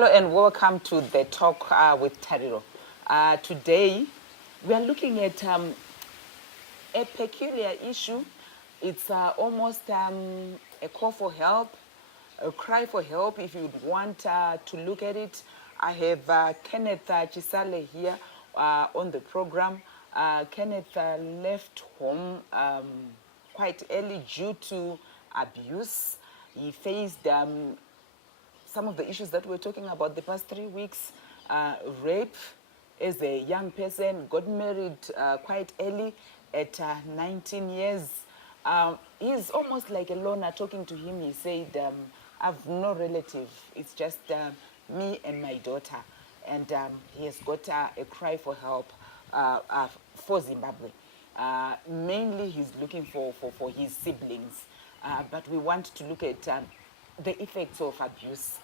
Hello and welcome to the Talk with Tariro. Today, we are looking at a peculiar issue. It's almost a call for help, a cry for help if you'd want to look at it. I have Kenneth Chisale here on the program. Kenneth left home quite early due to abuse. He faced some of the issues that we're talking about the past 3 weeks. Rape as a young person, got married quite early at 19 years. He's almost like a loner. Talking to him, he said, I've no relative. It's just me and my daughter. And he has got a cry for help for Zimbabwe. Mainly he's looking for his siblings. But we want to look at the effects of abuse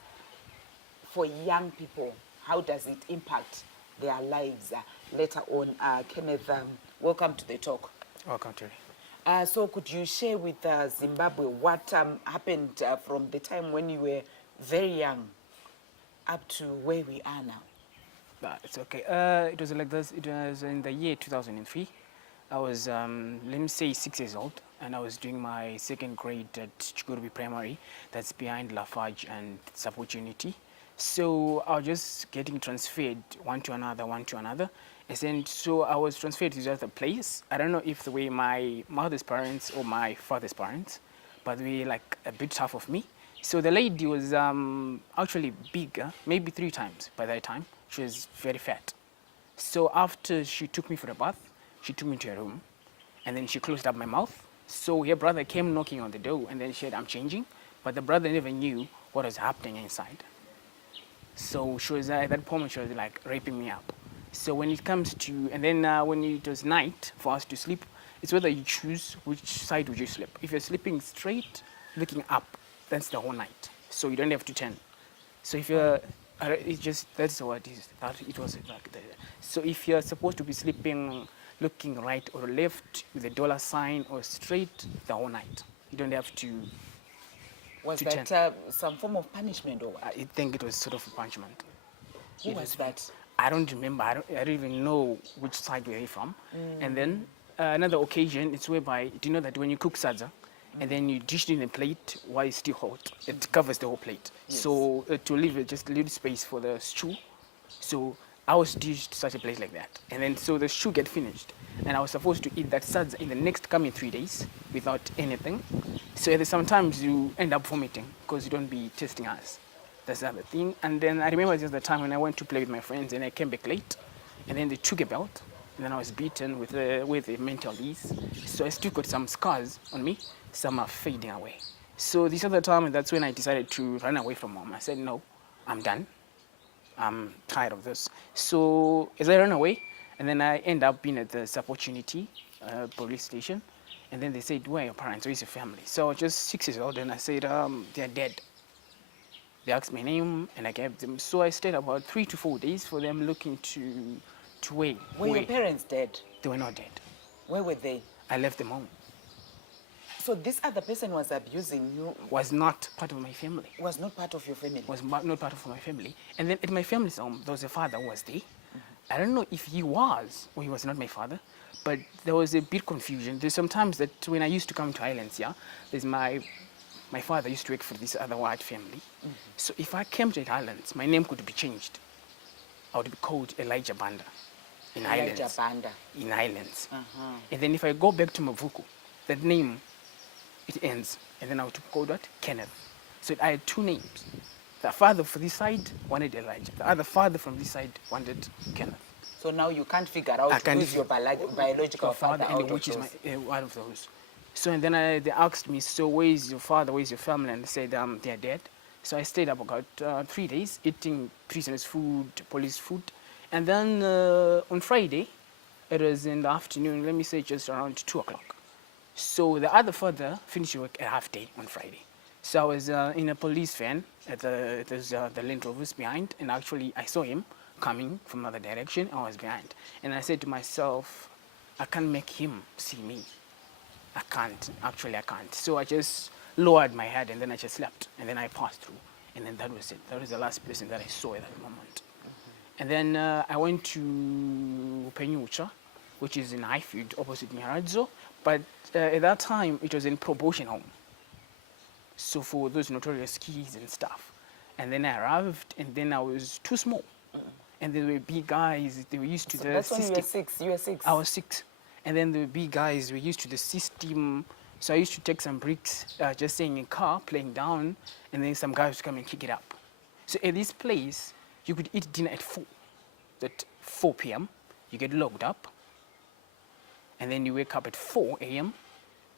for young people. How does it impact their lives later on? Kenneth, welcome to the talk. Welcome to So could you share with Zimbabwe what happened from the time when you were very young up to where we are now? It's okay. It was like this. It was in the year 2003. I was, let me say, 6 years old, and I was doing my second grade at Chikurubi Primary. That's behind Lafarge and Support Unity. So I was just getting transferred one to another. And then, so I was transferred to the other place. I don't know if the way my mother's parents or my father's parents, but they were like a bit tough of me. So the lady was actually bigger, maybe 3 times by that time. She was very fat. So after she took me for a bath, she took me to her room, and then she closed up my mouth. So her brother came knocking on the door, and then she said, I'm changing. But the brother never knew what was happening inside. So she was, at that point, she was like raping me up. So when it comes to, and then when it was night for us to sleep, it's whether you choose which side would you sleep. If you're sleeping straight, looking up, that's the whole night. So you don't have to turn. So if you're, it's just, that's what it is. It was like that. So if you're supposed to be sleeping looking right or left with a dollar sign or straight the whole night, you don't have to. Was to that turn. some form of punishment or what? I think it was sort of a punishment. Who was that? I don't remember. I don't even know which side were they from. And then another occasion, it's whereby, do you know that when you cook sadza, and then you dish it in a plate while it's still hot, it covers the whole plate. Yes. So to leave just a little space for the stew. So I was dished such a place like that. And then so the stew get finished. And I was supposed to eat that sadza in the next coming 3 days without anything. So sometimes you end up vomiting because you don't be tasting us. That's the other thing. And then I remember just the time when I went to play with my friends and I came back late. And then they took a belt. And then I was beaten with a mental ease. So I still got some scars on me. Some are fading away. So this other time, that's when I decided to run away from home. I said, no, I'm done. I'm tired of this. So as I ran away, and then I end up being at this opportunity police station. And then they said, where are your parents? Where's your family? So I was just 6 years old, and I said, they're dead. They asked my name, and I gave them. So I stayed about 3 to 4 days for them looking to where. Were your parents dead? They were not dead. Where were they? I left them home. So this other person was abusing you? Was not part of my family. Was not part of your family? Was not part of my family. And then at my family's home, there was a father who was there. I don't know if he was or he was not my father, but there was a bit confusion. There's sometimes that when I used to come to Islands, yeah, there's my father used to work for this other white family. So if I came to the Islands, my name could be changed. I would be called Elijah Banda in Elijah Islands. Banda. In Islands. And then if I go back to Mavuku, that name, it ends. And then I would be called what? Kenneth. So I had 2 names. The father for this side wanted Elijah. The other father from this side wanted Kenneth. So now you can't figure out who's your biological father out and which of is those. out of those. So and then they asked me, so where is your father, where is your family? And they said, they're dead. So I stayed up about 3 days, eating prisoners' food, police food. And then on Friday, it was in the afternoon, let me say just around 2 o'clock. So the other father finished work a half day on Friday. So I was in a police van at the Land Rovers behind, and actually I saw him coming from another direction. I was behind. And I said to myself, I can't make him see me. I can't. So I just lowered my head and then I just slept. And then I passed through. And then that was it. That was the last person that I saw at that moment. And then I went to Penyucha, which is in Highfield, opposite Miharadzo. But at that time, it was in promotion home. So for those notorious kids and stuff. And then I arrived, and then I was too small. And there were big guys, they were used to So the that's when system. you were 6. I was 6. And then the big guys were used to the system. So I used to take some bricks, just staying in a car, playing down, and then some guys would come and kick it up. So at this place, you could eat dinner at 4. At 4 p.m., you get locked up, and then you wake up at 4 a.m.,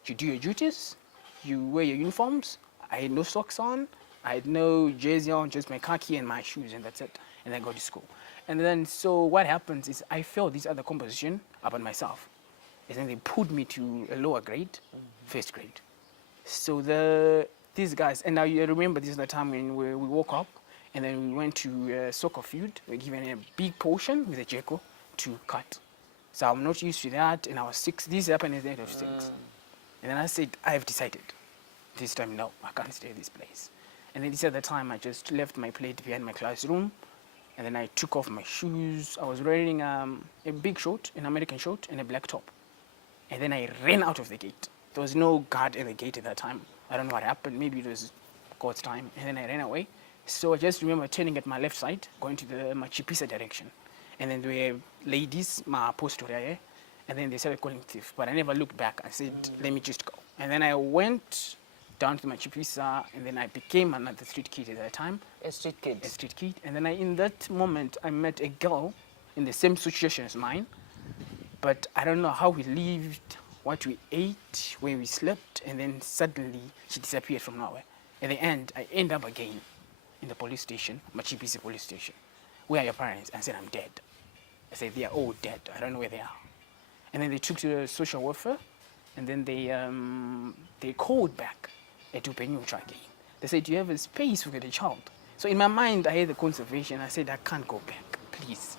you do your duties, you wear your uniforms. I had no socks on, I had no jersey on, just my khaki and my shoes, and that's it. And then go to school. And then, so what happens is I felt this other composition about myself. And then they put me to a lower grade, first grade. So these guys, and now you remember this is the time when we woke up, and then we went to a soccer field. We were given a big portion with a jeko to cut. So I'm not used to that, and I was 6. This happened at the age of 6. And then I said, I've decided. This time, no, I can't stay at this place. And then this other time, I just left my plate behind my classroom, and then I took off my shoes. I was wearing a big short, an American short, and a black top. And then I ran out of the gate. There was no guard at the gate at that time. I don't know what happened. Maybe it was God's time. And then I ran away. So I just remember turning at my left side, going to the Machipisa direction. And then there were ladies, my apostle, and then they started calling thief. But I never looked back. I said, let me just go. And then I went down to Machipisa, and then I became another street kid at that time. A street kid. A street kid. And then in that moment, I met a girl in the same situation as mine. But I don't know how we lived, what we ate, where we slept, and then suddenly she disappeared from nowhere. At the end, I end up again in the police station, Machipisi police station. Where are your parents? I said, I'm dead. I said, they are all dead. I don't know where they are. And then they took to the social welfare, and then they called back at Upenyucha again. They said, do you have a space for the child? So in my mind, I had the conservation. I said, I can't go back, please.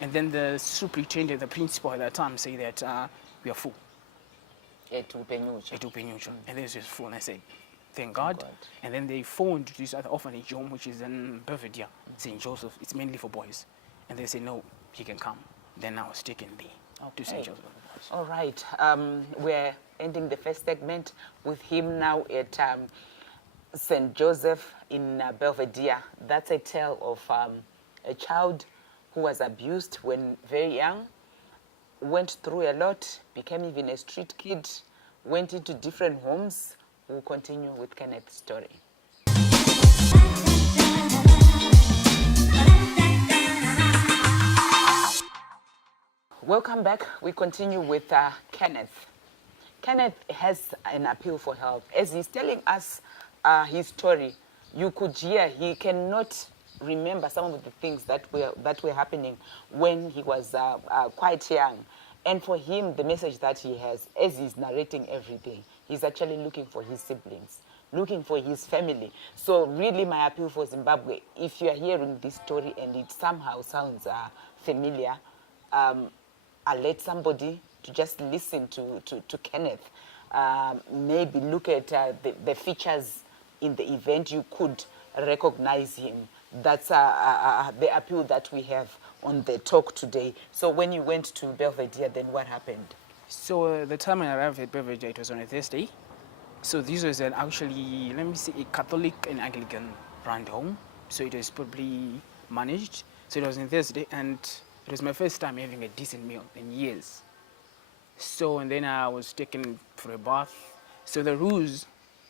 And then the superintendent, the principal at that time, said that we are full. At Upenyucha. At Upenyucha. And this was full. And I said, thank God. And then they phoned this other orphanage home, which is in Belvedere, St. Joseph. It's mainly for boys. And they said, no, he can come. Then I was taken there to St. Joseph. All right. We're ending the first segment with him now at St. Joseph in Belvedere. That's a tale of a child who was abused when very young, went through a lot, became even a street kid, went into different homes. We'll continue with Kenneth's story. Welcome back. We continue with Kenneth. Kenneth has an appeal for help. As he's telling us his story, you could hear he cannot remember some of the things that were happening when he was quite young. And for him, the message that he has, as he's narrating everything, he's actually looking for his siblings, looking for his family. So really my appeal for Zimbabwe, if you're hearing this story and it somehow sounds familiar, alert somebody to just listen to Kenneth. Maybe look at the features in the event. You could recognize him. That's the appeal that we have on the talk today. So when you went to Belvedere, then what happened? So the time I arrived at Belvedere, it was on a Thursday. So this was actually, let me say, a Catholic and Anglican run home. So it was probably managed. So it was on Thursday, and it was my first time having a decent meal in years. So, and then I was taken for a bath. So the rules,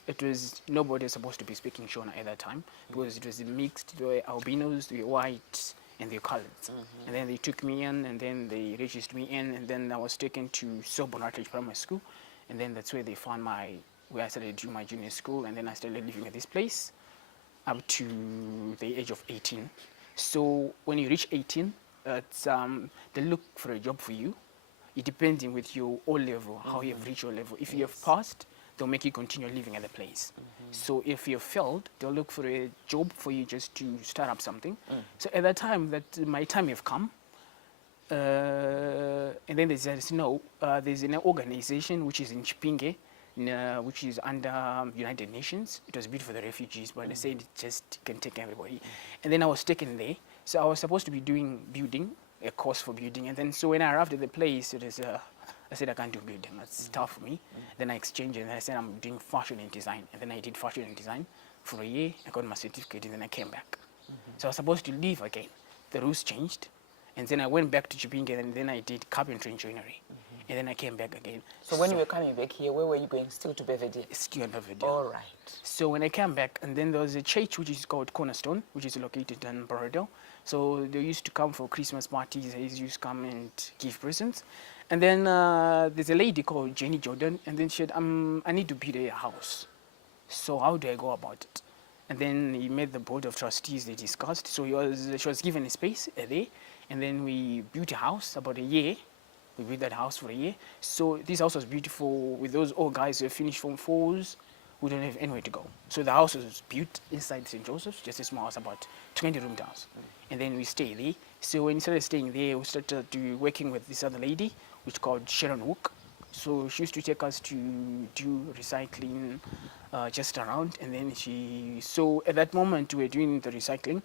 it was nobody was supposed to be speaking Shona at that time because it was mixed. There were albinos, there were white, and there were colors. And then they took me in, and then they registered me in, and then I was taken to Sobonatich Primary School, and then that's where they found where I started doing my junior school, and then I started living at this place up to the age of 18. So when you reach 18, it's, they look for a job for you. It depending with your O level, how you have reached your level. If you have passed, they'll make you continue living at the place. So if you failed, they'll look for a job for you just to start up something. So at that time, that my time have come, and then they said, no, there's an organization which is in Chipinge, which is under United Nations. It was built for the refugees, but they said it just can take everybody. And then I was taken there. So I was supposed to be doing building, a course for building. And then so when I arrived at the place, I said I can't do building. That's tough for me. Then I exchanged and I said I'm doing fashion and design. And then I did fashion and design for a year. I got my certificate and then I came back. So I was supposed to leave again. The rules changed. And then I went back to Chipinge and then I did carpentry and joinery. And then I came back again. So when you were coming back here, where were you going? Still to Belvedere? Still in Belvedere. All right. So when I came back, and then there was a church which is called Cornerstone, which is located in Borodale. So they used to come for Christmas parties. They used to come and give presents. And then there's a lady called Jenny Jordan, and then she said, I need to build a house. So how do I go about it? And then he met the board of trustees. They discussed. So she was given a space there, and then we built a house about a year. We built that house for a year. So this house was beautiful with those old guys who finished Form 4s. We don't have anywhere to go. So the house was built inside St. Joseph's, just a small house, about 20 room house. And then we stayed there. So when we started staying there, we started working with this other lady, which called Sharon Wook. So she used to take us to do recycling just around. And then so at that moment we were doing the recycling.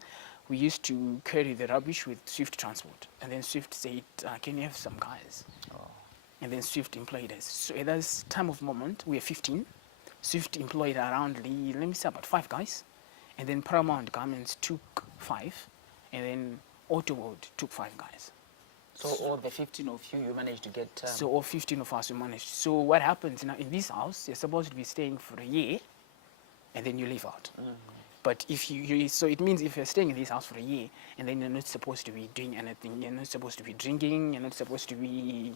We used to carry the rubbish with Swift Transport. And then Swift said, can you have some guys? Oh. And then Swift employed us. So at that time of moment, we were 15. Swift employed around, let me say, about 5 guys. And then Paramount Garments took 5. And then Autoworld took 5 guys. So all the 15 of you managed to get... So all 15 of us, we managed. So what happens now, in this house, you're supposed to be staying for a year, and then you leave out. But if so it means if you're staying in this house for a year, and then you're not supposed to be doing anything, you're not supposed to be drinking, you're not supposed to be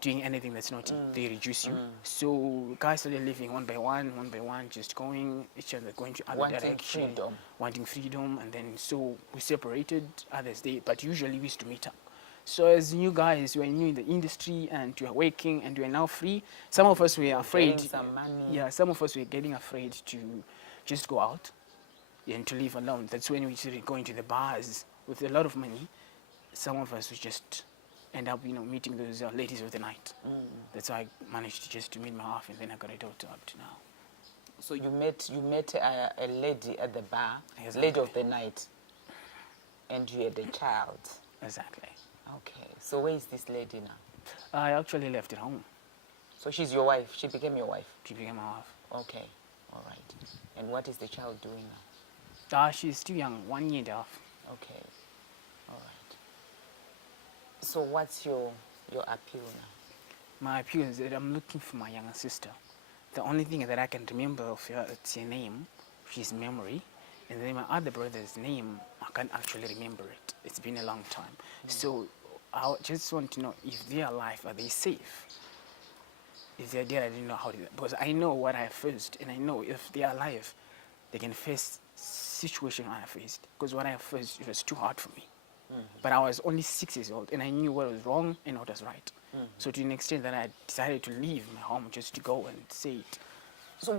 doing anything that's not, they reduce you. So guys started living one by one, just going, each other going to other direction. Wanting freedom. And then so we separated, others they, but usually we used to meet up. So as new guys, we are new in the industry and we are working and we are now free. Some of us were afraid. Some money. Yeah, some of us were getting afraid to just go out and to live alone. That's when we started going to the bars with a lot of money. Some of us would just end up, meeting those ladies of the night. That's how I managed to meet my wife, and then I got a daughter up to now. So you met a lady at the bar, Exactly. lady of the night, and you had a child. Exactly. Okay. So where is this lady now? I actually left at home. So she's your wife. She became your wife. She became my wife. Okay. All right. And what is the child doing now? She's still young, 1 year and a half. Okay. All right. So what's your appeal now? My appeal is that I'm looking for my younger sister. The only thing that I can remember of her, it's her name, she's memory. And then my other brother's name, I can't actually remember it. It's been a long time. So I just want to know if they are alive, are they safe? If they're dead, I didn't know how to do that. Because I know what I faced, and I know if they are alive, they can face situation I faced. Because what I faced, it was too hard for me. But I was only 6 years old, and I knew what was wrong and what was right. So to an extent that I decided to leave my home just to go and say it. So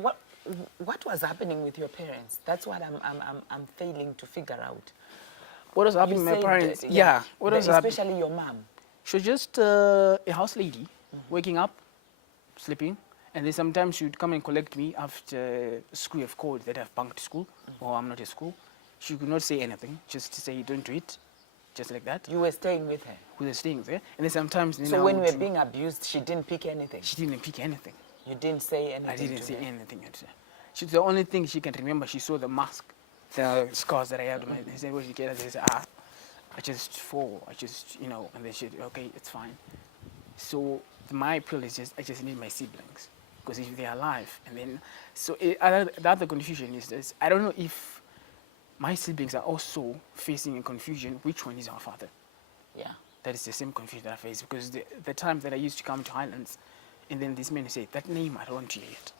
what was happening with your parents? That's what I'm failing to figure out. What was happening with my parents? Yeah. What was especially your mom. She was just a house lady, waking up, sleeping, and then sometimes she would come and collect me after school of code that I've bunked school, or I'm not at school. She could not say anything, just to say, don't do it, just like that. You were staying with her? We were staying there, and then sometimes... So when you were being abused, she didn't pick anything? She didn't pick anything. You didn't say anything? I didn't say anything. She's the only thing she can remember. She saw the mask, the scars that I had on my... She said, what did you get? I said, I just fall. And then she said, okay, it's fine. So my appeal is I just need my siblings. Because if they're alive, and then... So the other confusion is this. I don't know if my siblings are also facing a confusion, which one is our father? Yeah. That is the same confusion that I face. Because the time that I used to come to Highlands, and then this man said, that name I don't want to hear it.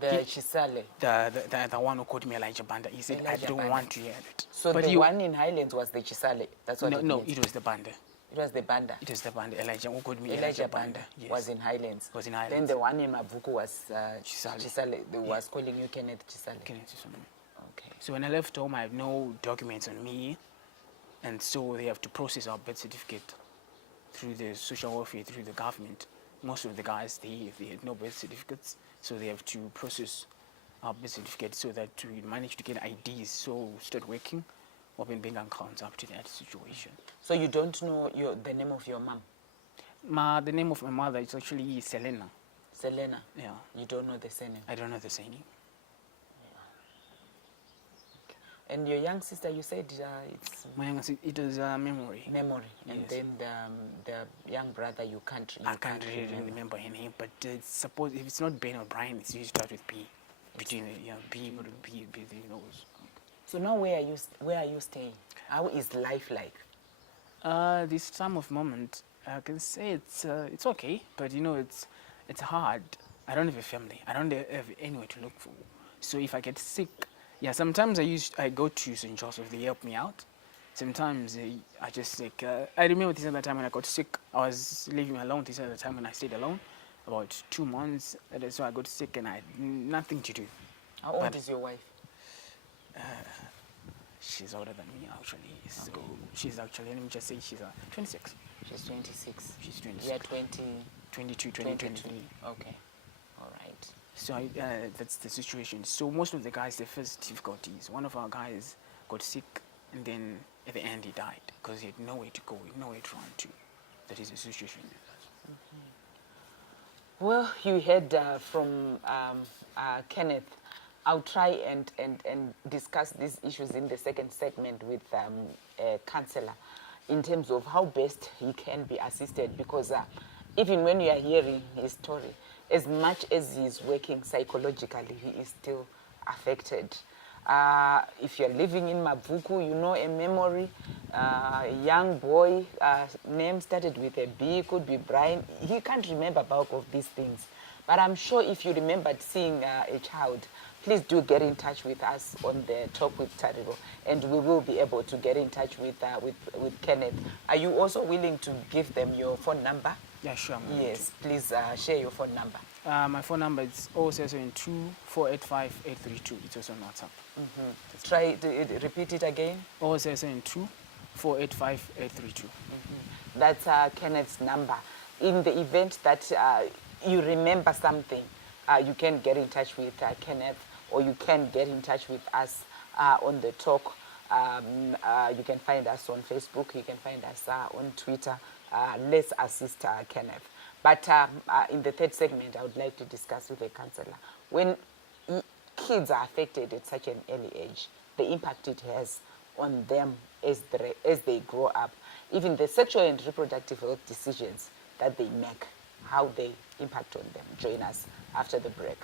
The Chisale? The one who called me Elijah Banda. He said, I don't want to hear it. So but the one in Highlands was the Chisale? That's what No, it was the Banda. It was the Banda? It was the Banda. Elijah who called me Elijah Banda. Yes. Was in Highlands? Was in Highlands. Then the one in Mavuku was Chisale. They was calling you Kenneth Chisale? Kenneth Chisale. Okay. So when I left home, I have no documents on me. And so they have to process our birth certificate through the social welfare, through the government. most of the guys, they had no birth certificates, so they have to process our birth certificate so that we manage to get IDs, so start working, open bank accounts up to that situation. So you don't know the name of your mom? The name of my mother is actually Selena. Selena? Yeah. You don't know the surname? I don't know the surname. And your young sister, you said it's... My younger sister, it was memory. Memory. Yes. And then the young brother, I can't really remember her name, but suppose if it's not Ben or Brian, it's usually start with B. Between B or B, those. So now where are you staying? How is life like? This time of moment, I can say it's okay, but it's hard. I don't have a family. I don't have anywhere to look for. So if I get sick, sometimes I go to St. Joseph. They help me out. Sometimes I just like I remember this other time when I got sick. I was living alone. This other time when I stayed alone, about 2 months. So I got sick and I had nothing to do. How old is your wife? She's older than me actually. So she's actually, let me just say, she's 26. She's 26. She's 26. We are 22, 23. Okay. All right. So that's the situation. So most of the guys, they face difficulties. One of our guys got sick, and then at the end he died because he had nowhere to go, nowhere to run to. That is the situation. Well, you heard from Kenneth. I'll try and discuss these issues in the second segment with a counselor in terms of how best he can be assisted, because even when you are hearing his story, as much as he's working psychologically, he is still affected. If you're living in Mavuku, a memory, a young boy, name started with a B, could be Brian. He can't remember bulk of these things. But I'm sure if you remembered seeing a child, please do get in touch with us on the Talk with Tariro, and we will be able to get in touch with Kenneth. Are you also willing to give them your phone number? Yeah, sure. Yes, please share your phone number. My phone number is 0772 485 832. It's also on WhatsApp. Try to repeat it again. 0772 485 832. That's Kenneth's number. In the event that you remember something, you can get in touch with Kenneth, or you can get in touch with us on the Talk. You can find us on Facebook. You can find us on Twitter. Let's assist Kenneth. But in the third segment, I would like to discuss with a counselor. When kids are affected at such an early age, the impact it has on them as they grow up, even the sexual and reproductive health decisions that they make, how they impact on them. Join us after the break.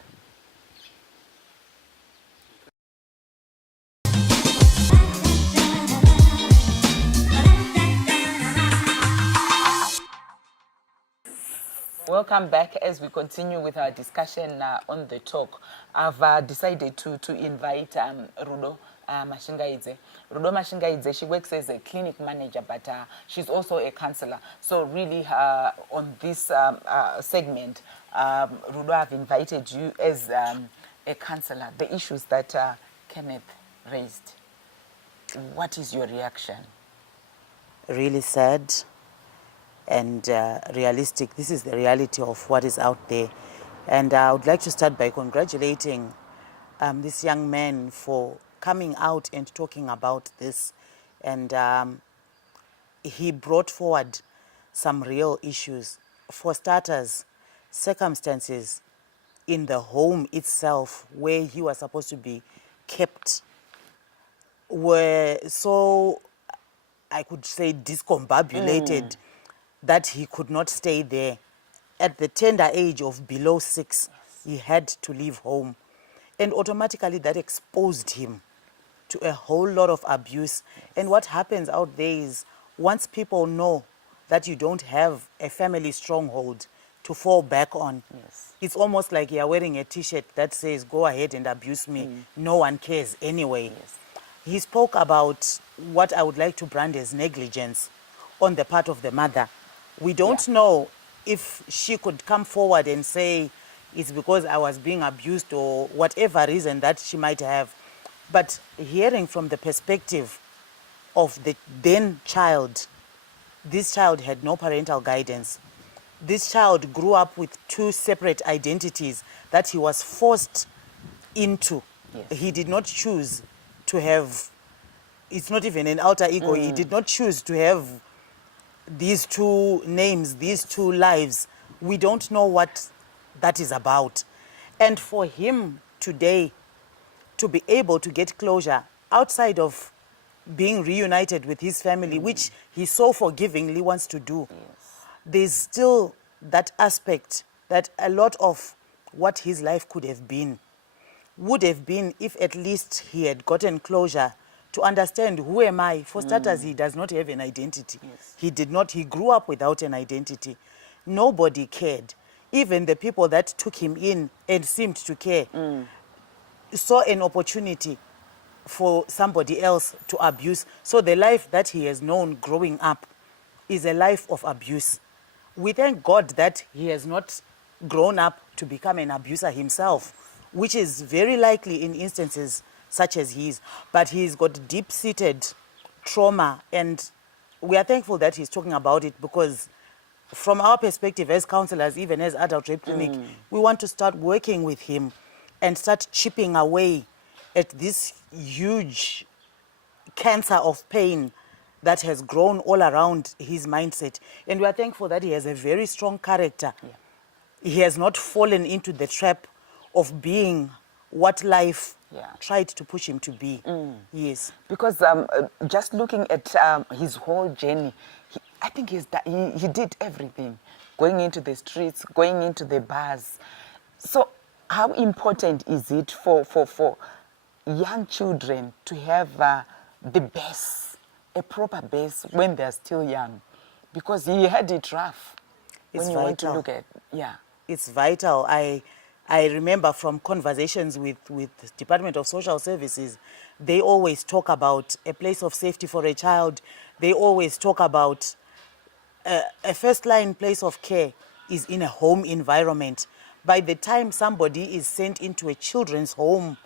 Welcome back as we continue with our discussion on the Talk. I've decided to invite Rudo Mashingaidze. Rudo Mashingaidze, she works as a clinic manager, but she's also a counselor. So really on this segment, Rudo, I've invited you as a counselor. The issues that Kenneth raised, what is your reaction? Really sad and realistic. This is the reality of what is out there. And I would like to start by congratulating this young man for coming out and talking about this. And he brought forward some real issues. For starters, circumstances in the home itself where he was supposed to be kept were so, I could say, discombobulated that he could not stay there. At the tender age of below 6, he had to leave home. And automatically that exposed him to a whole lot of abuse. And what happens out there is, once people know that you don't have a family stronghold to fall back on, it's almost like you're wearing a T-shirt that says, go ahead and abuse me. No one cares anyway. He spoke about what I would like to brand as negligence on the part of the mother. We don't know if she could come forward and say it's because I was being abused or whatever reason that she might have. But hearing from the perspective of the then child, this child had no parental guidance. this child grew up with two separate identities that he was forced into. Yes. He did not choose to have, it's not even an alter ego, he did not choose to have these two names, these two lives. We don't know what that is about. And for him today to be able to get closure outside of being reunited with his family, which he so forgivingly wants to do, there's still that aspect that a lot of what his life could have been would have been if at least he had gotten closure to understand, who am I? For starters, he does not have an identity. He did not, he grew up without an identity. Nobody cared. Even the people that took him in and seemed to care saw an opportunity for somebody else to abuse. So the life that he has known growing up is a life of abuse. We thank God that he has not grown up to become an abuser himself, which is very likely in instances such as his. But he's got deep-seated trauma, and we are thankful that he's talking about it, because from our perspective as counselors, even as Adult Rape Clinic, we want to start working with him and start chipping away at this huge cancer of pain that has grown all around his mindset. And we are thankful that he has a very strong character. He has not fallen into the trap of being what life tried to push him to be. Yes. Because just looking at his whole journey, I think he did everything. Going into the streets, going into the bars. So how important is it for young children to have the base, a proper base when they're still young? Because he had it rough. It's when you want to vital. look at, It's vital. I remember from conversations with Department of Social Services, they always talk about a place of safety for a child. They always talk about a first-line place of care is in a home environment. By the time somebody is sent into a children's home,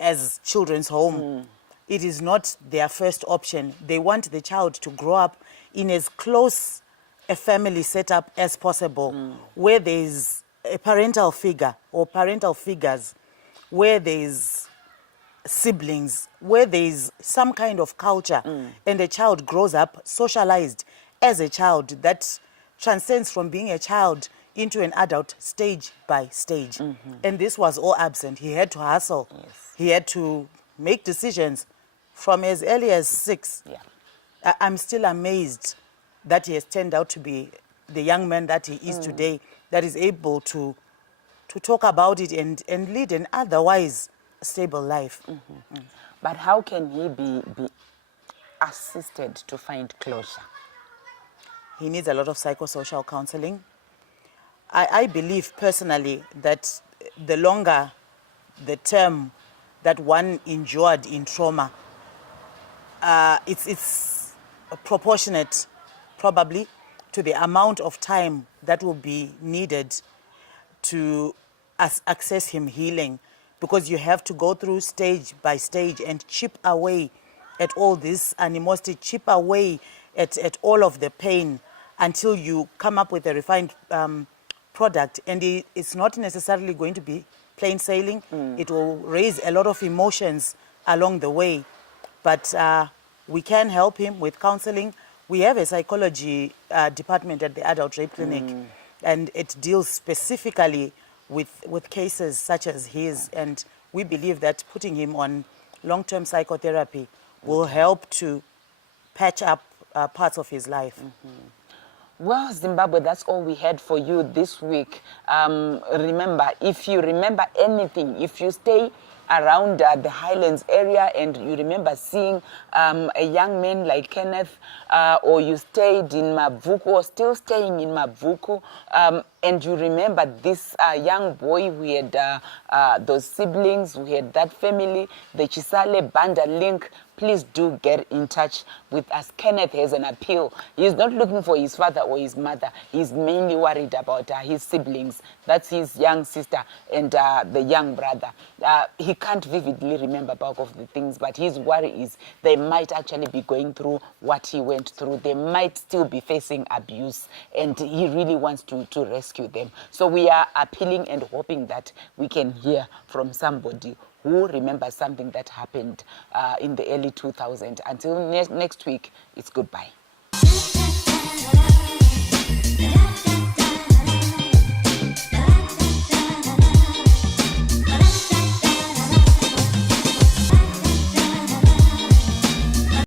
as children's home, it is not their first option. They want the child to grow up in as close a family setup as possible, where there is a parental figure or parental figures, where there is siblings, where there is some kind of culture, and the child grows up socialized as a child that transcends from being a child into an adult stage by stage. And this was all absent. He had to hustle. He had to make decisions from as early as 6. I'm still amazed that he has turned out to be the young man that he is today, that is able to talk about it and lead an otherwise stable life. But how can he be assisted to find closure? He needs a lot of psychosocial counseling. I believe personally that the longer the term that one endured in trauma, it's proportionate probably to the amount of time that will be needed to access him healing, because you have to go through stage by stage and chip away at all this animosity, chip away at all of the pain until you come up with a refined product. And it's not necessarily going to be plain sailing. It will raise a lot of emotions along the way. But we can help him with counseling. We have a psychology department at the Adult Rape Clinic, and it deals specifically with cases such as his. And we believe that putting him on long-term psychotherapy will help to patch up parts of his life. Well, Zimbabwe, that's all we had for you this week. Remember, if you remember anything, if you stay around the Highlands area and you remember seeing a young man like Kenneth, or you stayed in Mavuku or still staying in Mavuku, and you remember this young boy who had those siblings, who had that family, the Chisale Banda link, please do get in touch with us. Kenneth has an appeal. He's not looking for his father or his mother. He's mainly worried about his siblings. That's his young sister and the young brother. He can't vividly remember back of the things, but his worry is they might actually be going through what he went through. They might still be facing abuse, and he really wants to rescue them. So we are appealing and hoping that we can hear from somebody who remembers something that happened in the early 2000s. Until next week, it's goodbye.